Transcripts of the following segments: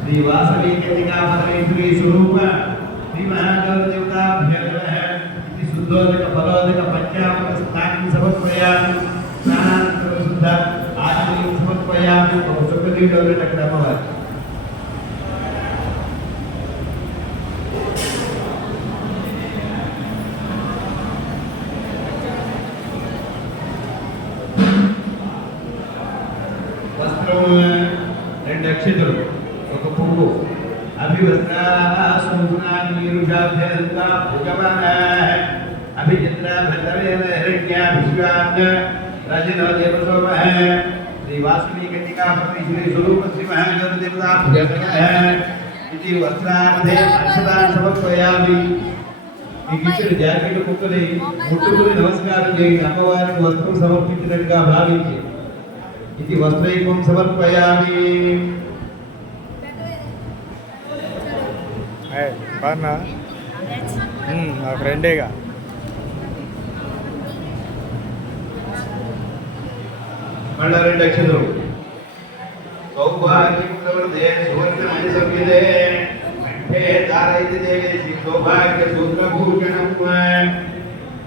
श्री वासवी कन्या परमेश्वरी स्वरूप श्री महादेव देवता भैरवः इति शुद्धोदक फलोदक पंचामृत स्नानं समर्पयामि स्नानानन्तरं शुद्ध आचमनीं समर्पयामि सुखदीर्घ రెండు అక్షతలు ఒక పువ్వు అభివస్త్రాసూనానీరుషాభ్యంతా భుజమాన అభిజిత్ర భద్రవేద హిరణ్యాభిషికాంత రజన దేవసోమః శ్రీ వాసవి కన్యకా పరమేశ్వరి స్వరూప శ్రీ మహాదేవ దేవతా భుజగః ఇది వస్త్రార్థే అక్షతాన్ని సమర్పయామి. మీకు ఇచ్చిన జాకెట్ కుక్కని ముట్టుకుని నమస్కారం చేయండి. అమ్మవారికి వస్త్రం సమర్పించినట్టుగా భావించి ఇది వస్త్రైకం సమర్పయామి. నా ఫ్రెండేగా మళ్ళా రెండు అక్షతలు సౌభాగ్యం ప్రవృద్ధే సువర్ణమణి సంవిదే కంఠే ధారయతి దేవేసి సౌభాగ్య సూత్రభూషణం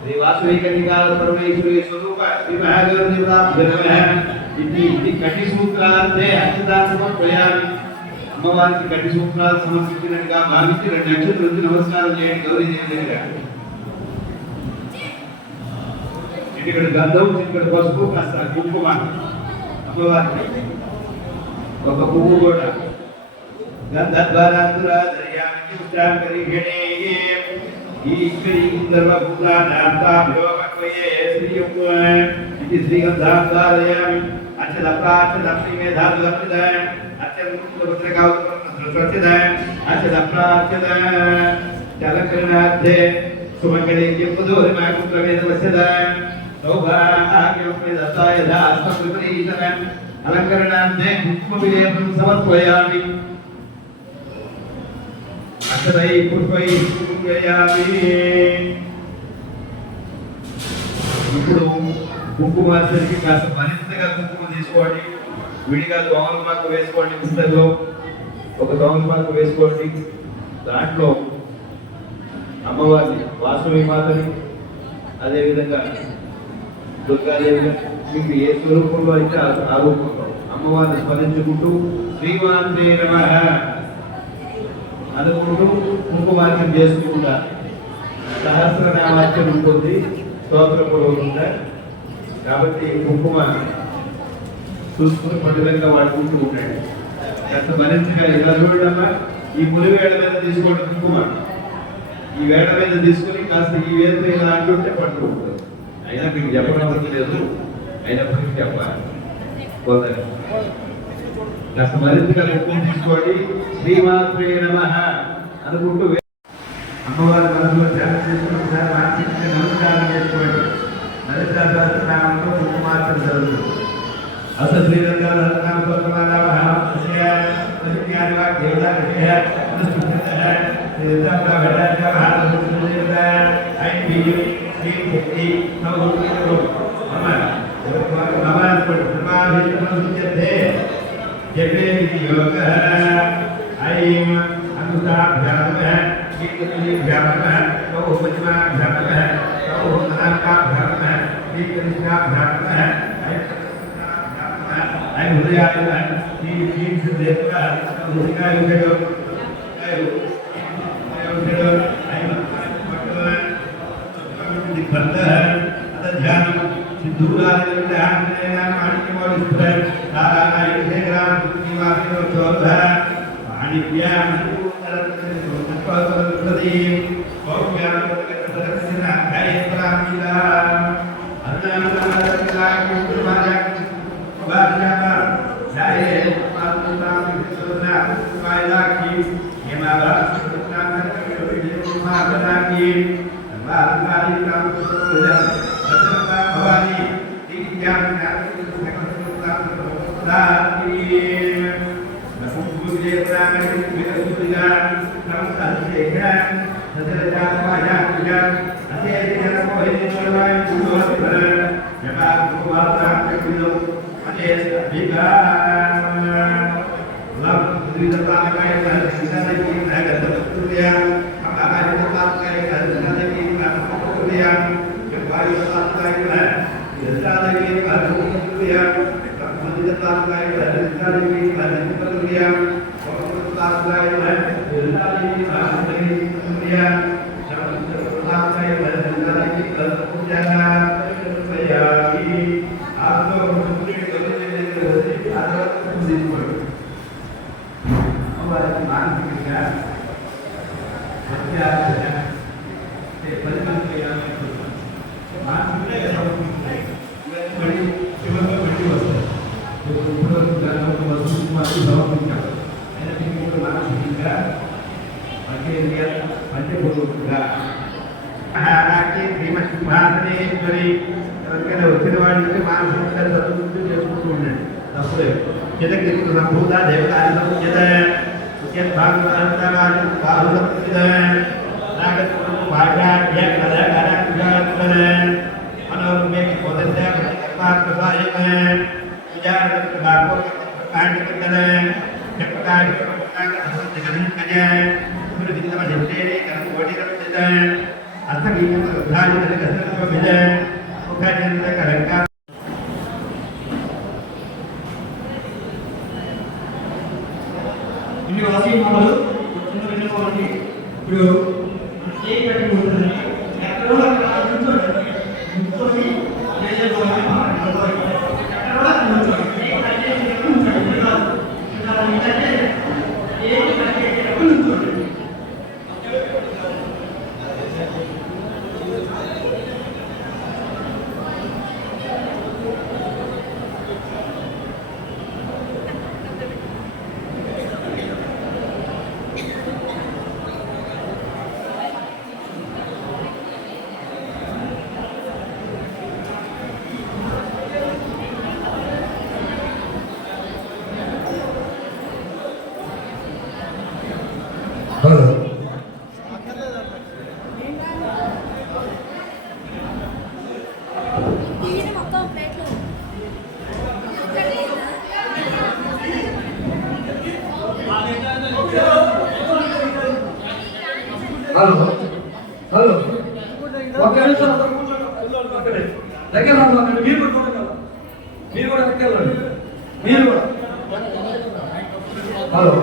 శ్రీ వాసవి కన్యకా పరమేశ్వరి స్వరూప శ్రీ మహాదేవ దేవతాభ్యర్మః ఇది కటి సూత్రార్థే అక్షతాన్ని సమర్పయామి. అమ్మవారికి కటి సూత్రాలు సమర్పించినట్టుగా భావించి రెండు అక్షతలు వచ్చి నమస్కారం చేయండి. గౌరీదేవి దగ్గర ఇక్కడ గంధం, ఇక్కడ పసుపు, కాస్త కుంకుమ అమ్మవారికి ఒక పువ్వు కూడా గంధద్వారాంతురాదర్యామి ఉత్రాంకరిగణే ఈశ్వరీందర్వభూతానాంతాభ్యోగక్వయే శ్రీయం ఇది శ్రీగంధాంతారయామి. అచ్చదప్రాచ్చదప్తి మేధాదులప్తిద అచ్చముద్రకావుత్రస్వచ్చిద అచ్చదప్రాచ్చద చలకరణార్థే సుమంగళీక్యం పుదోరిమాకుత్రవేదవస్యద సౌభాగ్యమేదత్తాయ దాస్మకృపరీతన అలంకరణార్థే కుంకుమవిలేపనం సమర్పయామి. అక్షతై పుష్పై పూజయామి. ఇప్పుడు కుంకుమార్చనకి కాస్త మరింతగా కుంకుమ తీసుకోండి. విడిగా దోమలపాకు వేసుకోండి. పుస్తకంలో ఒక దోమలపాకు వేసుకోండి. దాంట్లో అమ్మవారిని వాసవి మాతని అదేవిధంగా దుర్గాదేవి మీకు ఏ స్వరూపంలో అయితే ఆ రూపంలో అమ్మవారిని స్మరించుకుంటూ శ్రీమాత్రే నమః అనుకుంటూ కుంకుమార్చన చేసుకుంటా. సహస్రనామార్చన ఉంటుంది, స్తోత్రం కూడా ఉంటుందా కాబట్టి కుంకుమ చూసుకుని పట్టుదలగా వాడుకుంటూ ఉండండి. కాస్త మరింతగా ఇలా చూడమ్మా. ఈ ముడి వేళ మీద తీసుకోండి కుంకుమ. ఈ వేళ మీద తీసుకుని కాస్త ఈ వేలతో ఇలా అంటుంటే పట్టుకుంటుంది. అయినా మీకు చెప్పడం లేదు, అయినప్పటికీ చెప్పాలి. పోతారు కాస్త మరింతగా కుంకుమ తీసుకోండి. శ్రీమాత్రే నమః అనుకుంటూ అమ్మవారి మనసులో ధ్యానం చేసుకుని ఒకసారి మానసికంగా నమస్కారం చేసుకోండి. లలితా సహస్రనామంతో కుంకుమార్చన జరుగుతుంది. అసలు శ్రీరంగా వచ్చిన వాళ్ళకి మానసిక చదువుతూ చేసుకుంటూ ఉండండి తప్పులే చితకి సంభూత దేవతాది సంయుత ఇప్పుడు హలో హలో ఒక్క నిమిషం దగ్గర మీరు కూడా మీరు కూడా ఎక్కెళ్ళండి మీరు కూడా హలో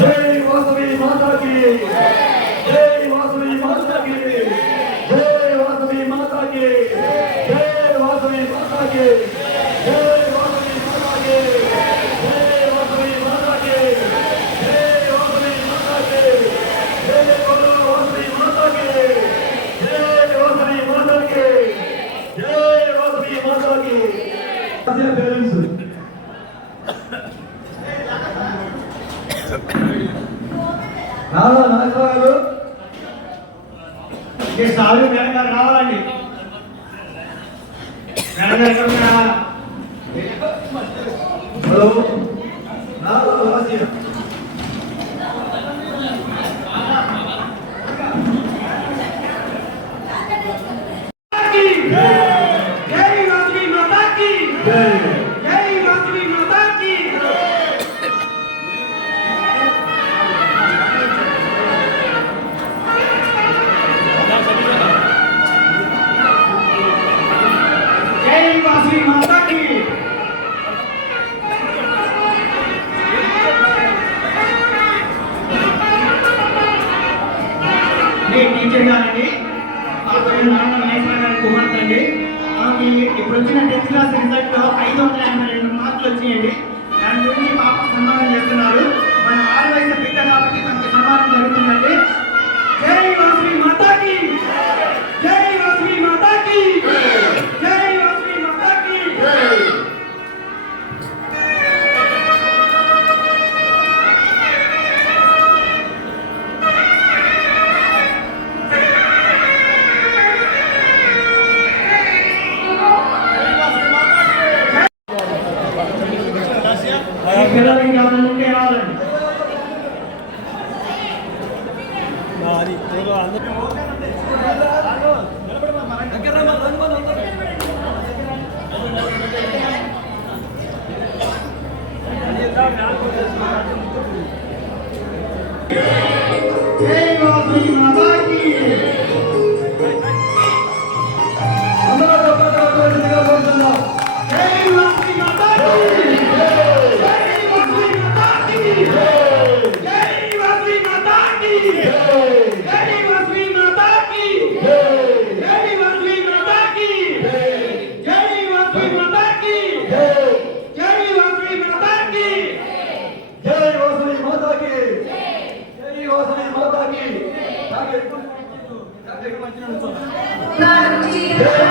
జై వాసవి మాతాకి జై వాసవి మాతాకి జై వాసవి మాతాకి జై వాసవి మాతాకి జై వాసవి మాతాకి నాగరాజు సాగు మేడం గారు రావాలండి మేడం గారు హలో నాగరాజు టీచర్ గారండి కుమార్తె అండి ఆమె ఇప్పుడు వచ్చిన 10th క్లాస్ రిజల్ట్ 582 మార్కులు వచ్చినాయండి. దాని గురించి పాప సన్మానం చేస్తున్నారు. మన 6 వయసు బిడ్డ కాబట్టి తనకి సన్మానం జరుగుతుందండి. జై వాసవి మాతాకి జై వాసవి మాతాకి జై వాసవి మాతాకి పిల్లలకి కావాలంటే రావాలండి. జై